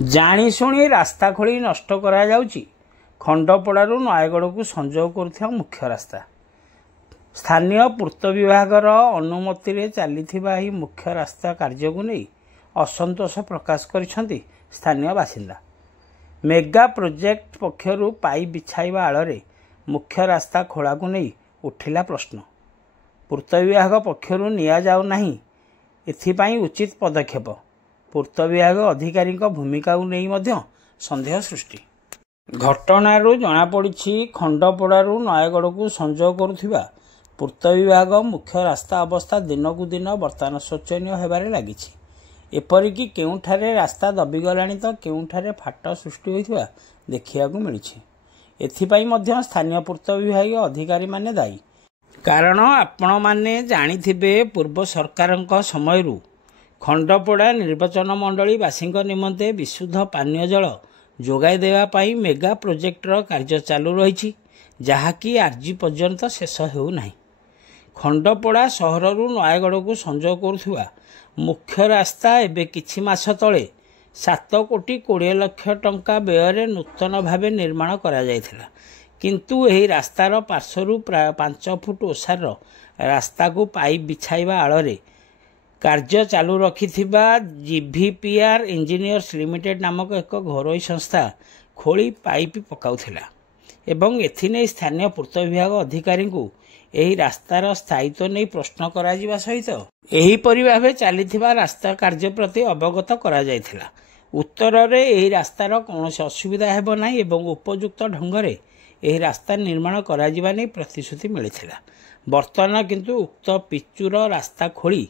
ଜାଣିଶୁଣି ରାସ୍ତା ଖୋଳି ନଷ୍ଟ କରାଯାଉଛି। ଖଣ୍ଡପଡ଼ାରୁ ନୟାଗଡ଼କୁ ସଂଯୋଗ କରୁଥିବା ମୁଖ୍ୟ ରାସ୍ତା। ସ୍ଥାନୀୟ ପୂର୍ତ୍ତ ବିଭାଗର ଅନୁମତିରେ ଚାଲିଥିବା ଏହି ମୁଖ୍ୟ ରାସ୍ତା କାର୍ଯ୍ୟକୁ ନେଇ ଅସନ୍ତୋଷ ପ୍ରକାଶ କରିଛନ୍ତି ସ୍ଥାନୀୟ ବାସିନ୍ଦା। ମେଗା ପ୍ରୋଜେକ୍ଟ ପକ୍ଷରୁ ପାଇପ୍ ବିଛାଇବା ଆଳରେ ମୁଖ୍ୟ ରାସ୍ତା ଖୋଳାକୁ ନେଇ ଉଠିଲା ପ୍ରଶ୍ନ। ପୂର୍ତ୍ତ ବିଭାଗ ପକ୍ଷରୁ ନିଆଯାଉ ନାହିଁ ଏଥିପାଇଁ ଉଚିତ ପଦକ୍ଷେପ। ପୂର୍ତ୍ତ ବିଭାଗ ଅଧିକାରୀଙ୍କ ଭୂମିକାକୁ ନେଇ ମଧ୍ୟ ସନ୍ଦେହ ସୃଷ୍ଟି। ଘଟଣାରୁ ଜଣାପଡ଼ିଛି, ଖଣ୍ଡପଡ଼ାରୁ ନୟାଗଡ଼କୁ ସଂଯୋଗ କରୁଥିବା ପୂର୍ତ୍ତ ବିଭାଗ ମୁଖ୍ୟ ରାସ୍ତା ଅବସ୍ଥା ଦିନକୁ ଦିନ ବର୍ତ୍ତମାନ ଶୋଚନୀୟ ହେବାରେ ଲାଗିଛି। ଏପରିକି କେଉଁଠାରେ ରାସ୍ତା ଦବିଗଲାଣି ତ କେଉଁଠାରେ ଫାଟ ସୃଷ୍ଟି ହୋଇଥିବା ଦେଖିବାକୁ ମିଳିଛି। ଏଥିପାଇଁ ମଧ୍ୟ ସ୍ଥାନୀୟ ପୂର୍ତ୍ତ ବିଭାଗୀୟ ଅଧିକାରୀମାନେ ଦାୟୀ। କାରଣ ଆପଣମାନେ ଜାଣିଥିବେ, ପୂର୍ବ ସରକାରଙ୍କ ସମୟରୁ ଖଣ୍ଡପଡ଼ା ନିର୍ବାଚନ ମଣ୍ଡଳୀ ବାସୀଙ୍କ ନିମନ୍ତେ ବିଶୁଦ୍ଧ ପାନୀୟ ଜଳ ଯୋଗାଇ ଦେବା ପାଇଁ ମେଗା ପ୍ରୋଜେକ୍ଟର କାର୍ଯ୍ୟ ଚାଲୁ ରହିଛି, ଯାହାକି ଆଜି ପର୍ଯ୍ୟନ୍ତ ଶେଷ ହେଉନାହିଁ। ଖଣ୍ଡପଡ଼ା ସହରରୁ ନୟାଗଡ଼କୁ ସଂଯୋଗ କରୁଥିବା ମୁଖ୍ୟ ରାସ୍ତା ଏବେ କିଛି ମାସ ତଳେ 7,20,00,000 ଟଙ୍କା ବ୍ୟୟରେ ନୂତନ ଭାବେ ନିର୍ମାଣ କରାଯାଇଥିଲା। କିନ୍ତୁ ଏହି ରାସ୍ତାର ପାର୍ଶ୍ୱରୁ ପ୍ରାୟ 5 ଫୁଟ ଓସାର ରାସ୍ତାକୁ ପାଇପ୍ ବିଛାଇବା ଆଳରେ କାର୍ଯ୍ୟ ଚାଲୁ ରଖିଥିବା GVPR ଇଞ୍ଜିନିୟର୍ସ ଲିମିଟେଡ୍ ନାମକ ଏକ ଘରୋଇ ସଂସ୍ଥା ଖୋଳି ପାଇପ୍ ପକାଉଥିଲା ଏବଂ ଏଥିନେଇ ସ୍ଥାନୀୟ ପୂର୍ତ୍ତ ବିଭାଗ ଅଧିକାରୀଙ୍କୁ ଏହି ରାସ୍ତାର ସ୍ଥାୟିତ୍ୱ ନେଇ ପ୍ରଶ୍ନ କରାଯିବା ସହିତ ଏହିପରି ଭାବେ ଚାଲିଥିବା ରାସ୍ତା କାର୍ଯ୍ୟ ପ୍ରତି ଅବଗତ କରାଯାଇଥିଲା। ଉତ୍ତରରେ ଏହି ରାସ୍ତାର କୌଣସି ଅସୁବିଧା ହେବ ନାହିଁ ଏବଂ ଉପଯୁକ୍ତ ଢଙ୍ଗରେ ଏହି ରାସ୍ତା ନିର୍ମାଣ କରାଯିବା ନେଇ ପ୍ରତିଶ୍ରୁତି ମିଳିଥିଲା। ବର୍ତ୍ତମାନ କିନ୍ତୁ ଉକ୍ତ ପିଚୁର ରାସ୍ତା ଖୋଳି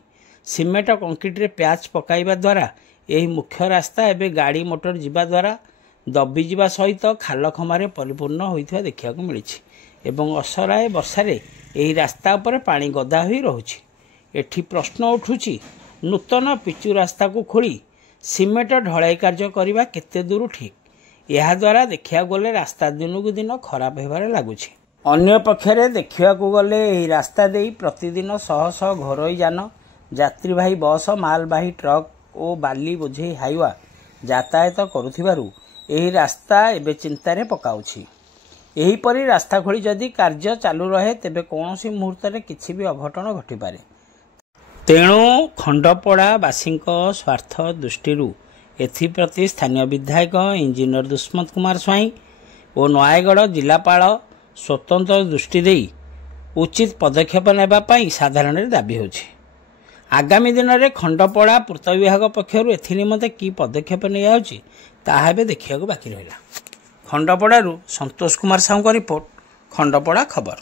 ସିମେଣ୍ଟ କଂକ୍ରିଟରେ ପ୍ୟାଚ୍ ପକାଇବା ଦ୍ୱାରା ଏହି ମୁଖ୍ୟ ରାସ୍ତା ଏବେ ଗାଡ଼ି ମୋଟର ଯିବା ଦ୍ୱାରା ଦବିଯିବା ସହିତ ଖାଲଖମାରେ ପରିପୂର୍ଣ୍ଣ ହୋଇଥିବା ଦେଖିବାକୁ ମିଳିଛି ଏବଂ ଅସରାଏ ବର୍ଷାରେ ଏହି ରାସ୍ତା ଉପରେ ପାଣି ଗଦା ହୋଇ ରହୁଛି। ଏଠି ପ୍ରଶ୍ନ ଉଠୁଛି, ନୂତନ ପିଚୁ ରାସ୍ତାକୁ ଖୋଳି ସିମେଣ୍ଟ ଢଳାଇ କାର୍ଯ୍ୟ କରିବା କେତେ ଦୂର ଠିକ୍? ଏହାଦ୍ୱାରା ଦେଖିବାକୁ ଗଲେ ରାସ୍ତା ଦିନକୁ ଦିନ ଖରାପ ହେବାରେ ଲାଗୁଛି। ଅନ୍ୟପକ୍ଷରେ ଦେଖିବାକୁ ଗଲେ ଏହି ରାସ୍ତା ଦେଇ ପ୍ରତିଦିନ ଶହ ଶହ ଘରୋଇ ଯାନ, ଯାତ୍ରୀବାହୀ ବସ୍, ମାଲବାହୀ ଟ୍ରକ୍ ଓ ବାଲି ବୋଝେଇ ହାଇୱା ଯାତାୟାତ କରୁଥିବାରୁ ଏହି ରାସ୍ତା ଏବେ ଚିନ୍ତାରେ ପକାଉଛି। ଏହିପରି ରାସ୍ତା ଖୋଳି ଯଦି କାର୍ଯ୍ୟ ଚାଲୁ ରହେ ତେବେ କୌଣସି ମୁହୂର୍ତ୍ତରେ କିଛି ବି ଅଘଟଣ ଘଟିପାରେ। ତେଣୁ ଖଣ୍ଡପଡ଼ାବାସୀଙ୍କ ସ୍ୱାର୍ଥ ଦୃଷ୍ଟିରୁ ଏଥିପ୍ରତି ସ୍ଥାନୀୟ ବିଧାୟକ ଇଞ୍ଜିନିୟର ଦୁଷ୍ମନ୍ତ କୁମାର ସ୍ୱାଇଁ ଓ ନୟାଗଡ଼ ଜିଲ୍ଲାପାଳ ସ୍ୱତନ୍ତ୍ର ଦୃଷ୍ଟି ଦେଇ ଉଚିତ ପଦକ୍ଷେପ ନେବା ପାଇଁ ସାଧାରଣରେ ଦାବି ହେଉଛି। ଆଗାମୀ ଦିନରେ ଖଣ୍ଡପଡ଼ା ପୂର୍ତ୍ତ ବିଭାଗ ପକ୍ଷରୁ ଏଥିନିମନ୍ତେ କି ପଦକ୍ଷେପ ନିଆଯାଉଛି ତାହା ଏବେ ଦେଖିବାକୁ ବାକି ରହିଲା। ଖଣ୍ଡପଡ଼ାରୁ ସନ୍ତୋଷ କୁମାର ସାହୁଙ୍କ ରିପୋର୍ଟ, ଖଣ୍ଡପଡ଼ା ଖବର।